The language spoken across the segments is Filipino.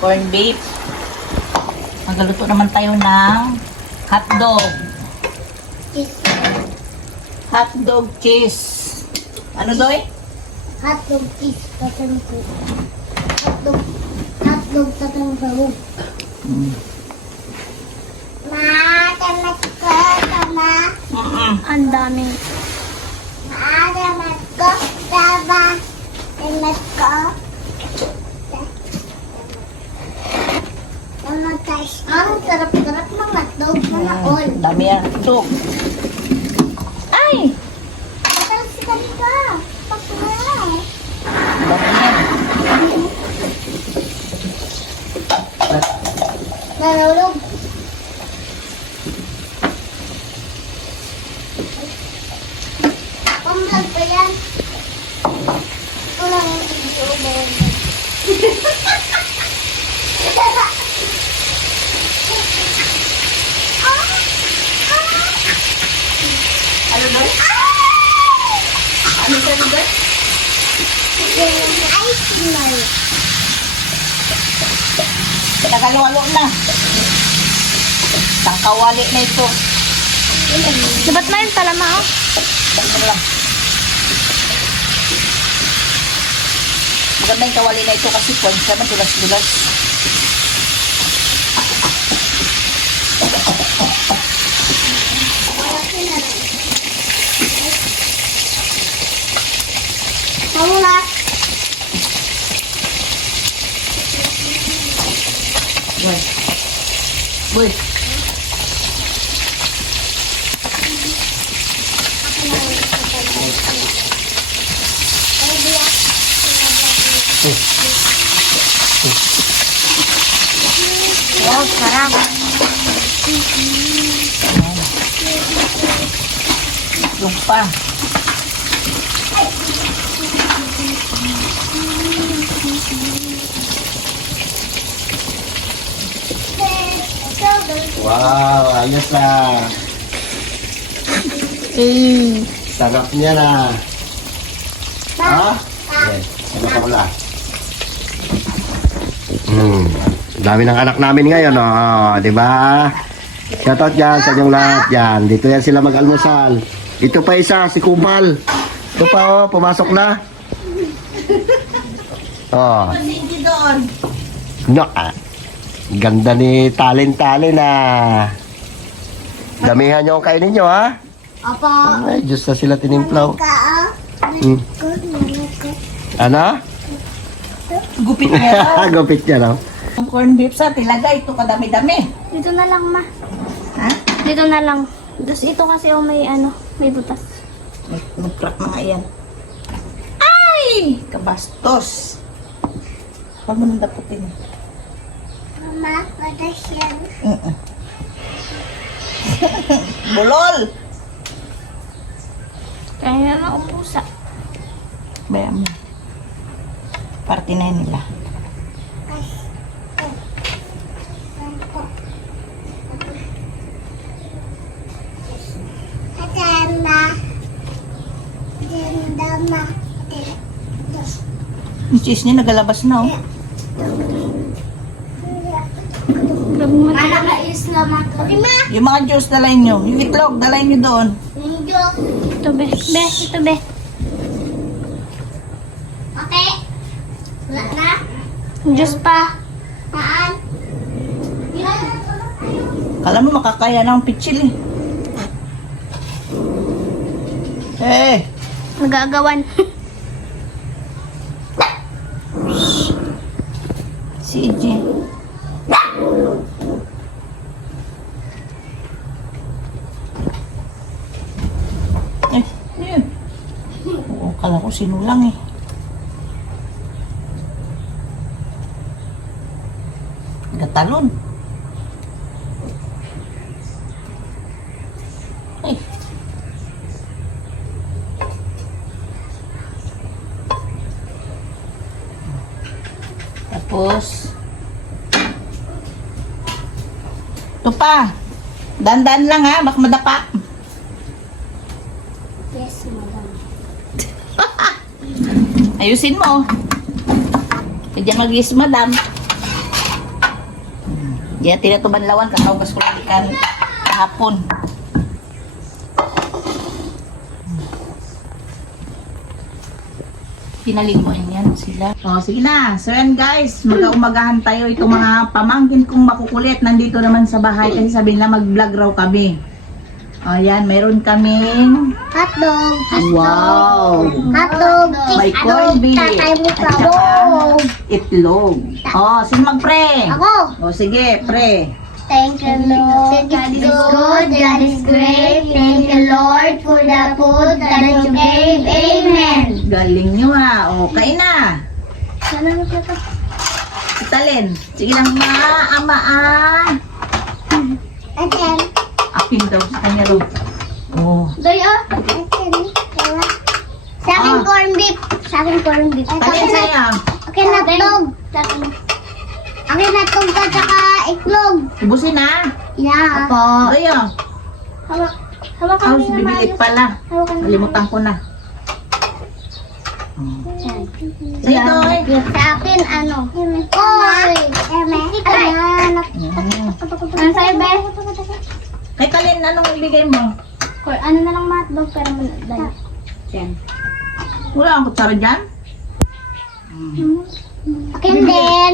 corned beef. Magaluto naman tayo ng hotdog. Hotdog cheese. Ano doy? Hotdog cheese tatangko. Hotdog tatangko. Ma, tamat ko, tama. Ang dami. Ma, tamat ko, tama. Tamat ko. Ang sarap-sarap ng hotdog na all. Dami yan hotdog. Ay! Ang sarap ka. Pakla. Dami yan. Nalulog. Pamlag pa yan. Walang video ba yan? Ano doy? Ano doy? Ice cream. Nagalo-alo na. Tangkawali na ito. Dapat na yun pala ma. Ano lang. Maganda yung kawali na ito kasi points naman dulas-dulas. Pamulat. Boy. Boy. Wow, sarap. Yung pa. Wow, ayos na. Sarap niya na. Ha? Okay, sarap ako na. Dami ng anak namin ngayon, oh, di ba? Shoutout dyan sa inyong lahat dyan. Dito yan sila mag-almusal. Ito pa isa, si Kumal. Ito pa, oh, pumasok na. Oh. Hindi doon. No, ganda ni Talin-Talin na. Damihan nyo ang kainin nyo, ha? Apa? Ay, Diyos na sila tinimplaw. Ano? Gupit niya. Gupit niya, no? Ang corned beef sa tilaga, ito kadami-dami. Dito na lang ma. Ha? Dito na lang. Tapos ito kasi oh, may ano, may butas. Nag-crack na nga yan. Ay! Kabastos. Huwag mo nang daputin. Mama, butas yan. Bulol! Kaya na upusa. Bayan mo. Party na yun nila. Yung cheese niya nagalabas na, oh. Nakakais naman. Okay ma. Yung mga juice, dalayin nyo. Yung itlog, dalayin nyo doon. Ito be. Be, ito be. Okay. Wala na? Diyos pa. Saan? Kala mo makakaya na ang pitchil, eh. Nagagawan. Si EJ. Yun. Oo, kala ko sinulang, eh. Gatalon. Ay. Tapos, ito pa. Dandan lang ha, baka madapa. Yes, madam. Ayusin mo. Kaya mag-yes, madam. Diyan tinatubanlawan, kakaugas ko lang ikan kahapon. Pinaliguan yan sila. O, sige na. So, yan guys. Mag-umagahan tayo. Itong mga pamangkin kong makukulit. Nandito naman sa bahay. Kasi sabi nila mag-vlog raw kami. O, yan. Mayroon kaming... Hotdog. Wow! Hotdog. May corned beef. Tatay mo At pa. saka itlog. O, sino mag-pre? Ako. O, sige. Pre. Thank you, Lord. God is good. God is great. Thank you, Lord, for the food that you gave. Amen. Galing nyo ha. O, kain na. Sana mo ito. Italin. Sige lang ama Atin. Apin daw sa kanya daw. Oh. Doyo. Atin. Sa akin Ah. corned beef. Sa akin corned beef. Talin sa'yo. Akin hotdog. Akin hotdog at saka itlog. Ubusin na. Yeah. Apo. Ayo. Hawakan House bibilit pala. Nalimutan ko na. Sa'yo Doy. Sa akin, ano? Oy! Ayan. Ano sa'yo, be? Kay Talin, anong ibigay mo? Ano na lang hotdog pero dali. Yan. Wala ang kutsara dyan? Akin din.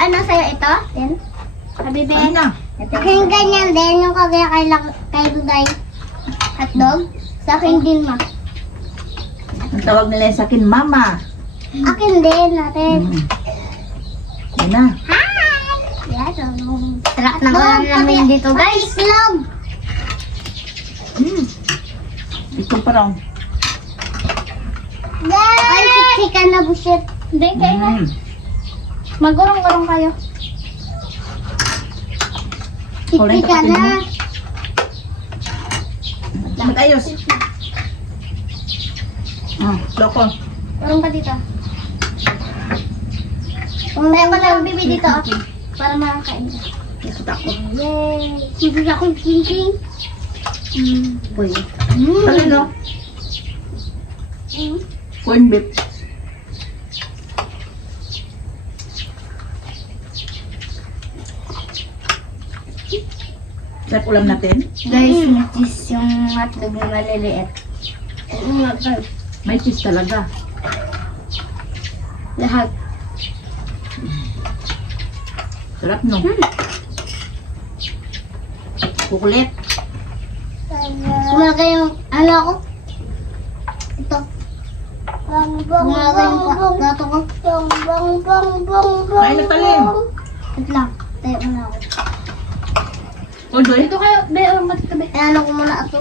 Ano sa'yo ito? Din? Sabi, be? Ayun na. Akin ganyan din. Yung kagaya kay Duday. Hotdog. Sa akin din, ma. Ang tawag nila sa akin, Mama. Akin din, natin. Ayun na. Hi! Yes, sarap na ulam namin dito, guys. Itlog! Ito pa raw. Ay, siksikan na busit. Hindi, kayo na. Magurong-gurong kayo. Siksikan na. Mag-ayos. Loko. Gurong ka dito. Kaya ko lang bibi dito. Para makakain. Ikot ako. Yay! Hindi ako thinking. Uy. Talin no? Corn beef. Sarap ulam natin. Guys, cheese yung hotdog na maliliit. May cheese talaga. Lahat. Sarap no? Kukulit. Kumaga yung, ano ako? Ito. Kumaga yung plato ko. Ay, Talin. Wait lang. Tayo muna ako. O, Joy. Dito kayo. Be, alam ka dito, be. Ano ko muna ito.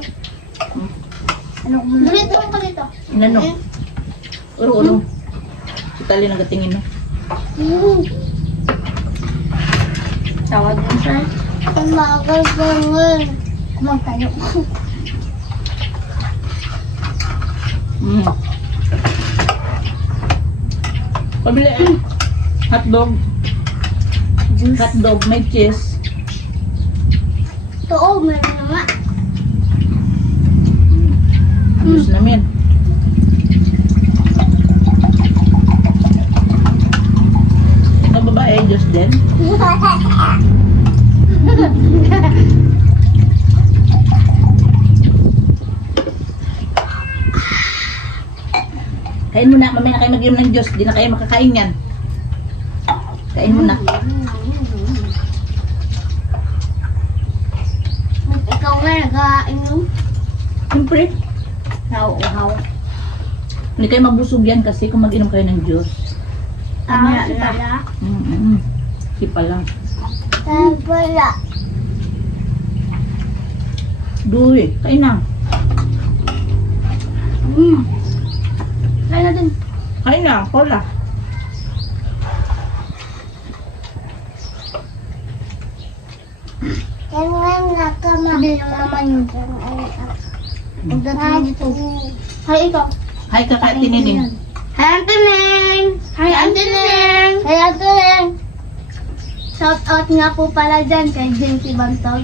Ano ko muna. Dito ka dito. Inano? Uro-uro. Si Talin ang gatingin no? Tawag mo, sir. Kumagal ganun. Kumagtayo. Pabili eh. Hotdog. Hotdog, may cheese. Oo, meron na nga. Juice namin. Ang babae, juice din. Kain muna, mamaya na kayo mag-inom ng juice. Di na kayo makakain yan. Kain muna. Ikaw nga nag-inom. Siyempre, Uhaw. hindi kayo mabusog yan kasi kung mag-inom kayo ng juice. Pala. Sipa lang. Pala. Duy, kain na. Kain na din. Kain na, cola. Yan nga nakama. Sabi yung naman yun. Pagdating dito. Hi, ikaw. Hi, kakatinin. Hi, Antoning! Hi, Antoning! Hi, Antoning! Shout out nga po pala dyan kay Jency Bantog.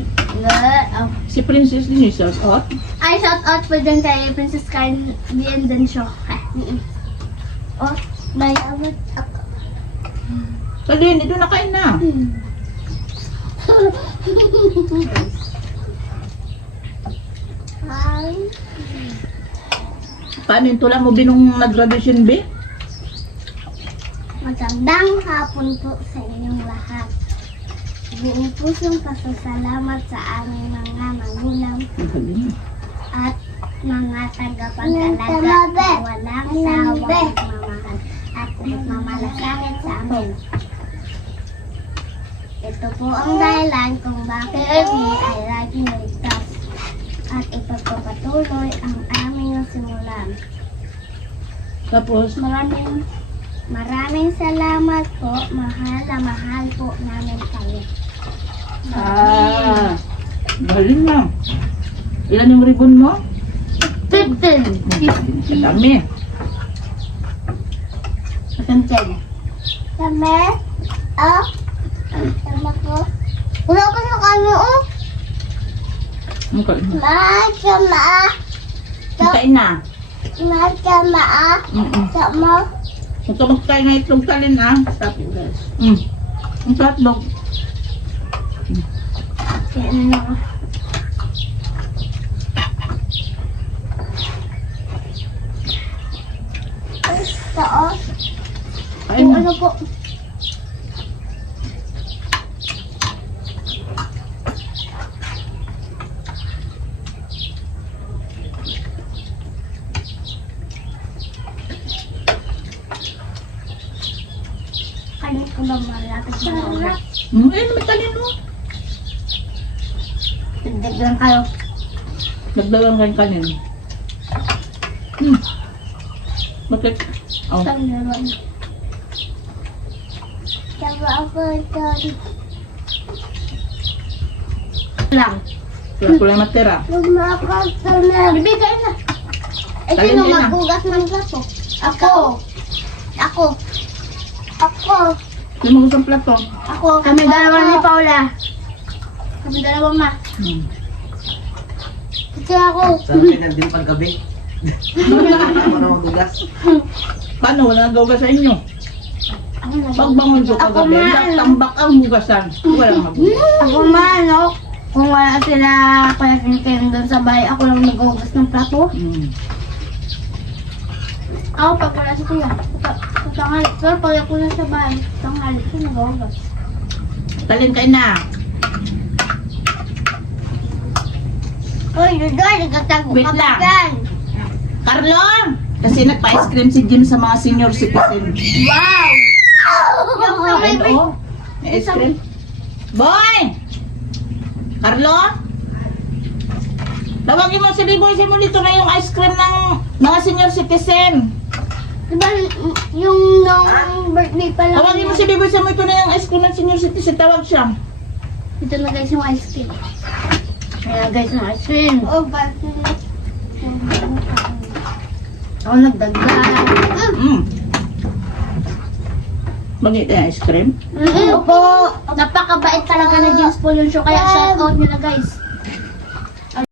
Si Princess din yung shout out. Ay, shout out po dyan kay Princess Karen Show. Oh, bye. Talin, ito na kain na. Paano yung tula mo binong nag-graduation, be? Magandang hapon po sa inyong lahat. Buong pusong pasasalamat sa aming mga magulang at mga tagapag-alaga na walang sawang magmamahal at nagmamalasakit sa amin. Ito po ang dahilan kung bakit kami ay laging ligtas at ipagpapatuloy ang aming nasimulan. Tapos, Maraming salamat po. Mahal na mahal po namin kayo. galing na. Ilan yung ribbon mo? 15. Dami. Kami? Sama ko? Wala ko sa kami, oh. Kain na. Sama. Ito magkain na itlog kalin, ah. Tapos, ang tatlog. Taos. Kain na. Ano po? Kanin ko ba malapit na oras? Ayun, may kalin mo. Dagdagan kayo. Nagdagang kain kanin. Bakit? Oh. Pangalaman. Sabi ako ito. Lang. Kaya ko lang matira. Lumakasta na. Bibigay na. Eh, Talin sino din na. maghugas ng plato? Ako. Ako. Ako. Hindi mo gusto ang plato. Ako. Kami dalawa ni Paula. Kami dalawa, ma. Ito ako. Sabi na din paggabi. Ako na magugas. Paano? Wala nang gawa sa inyo. Pagbangon ko Ako, kagabi, ma. tambak ang hugasan. Wala magugas. Ako man, no? Kung wala sila kaya Ken doon sa bahay, ako lang naghugas ng plato. Ako, pag wala si kuya, tanghali. Pero pag ako na sa bahay, tanghali, ako naghugas. Talin kain na. Uy, Dudor, nagtatago Wait ka ba lang. dyan? Carlo! Kasi nagpa-ice cream si Jim sa mga senior citizen. Wow! Yung sa may Ayun, oh. May ice cream. Boy! Carlo? Tawagin mo si Biboy si mo dito na yung ice cream ng mga senior citizen. Diba yung nung birthday pa lang? Tawagin mo si Biboy si mo ito na yung ice cream ng senior citizen. Tawag siya. Ito na guys yung ice cream. Kaya guys yung ice cream. Oh, bakit? Ako nagdagdag. Bagay tayo ice cream. Opo. Napakabait talaga na James Pollution. Kaya shout out nyo na guys.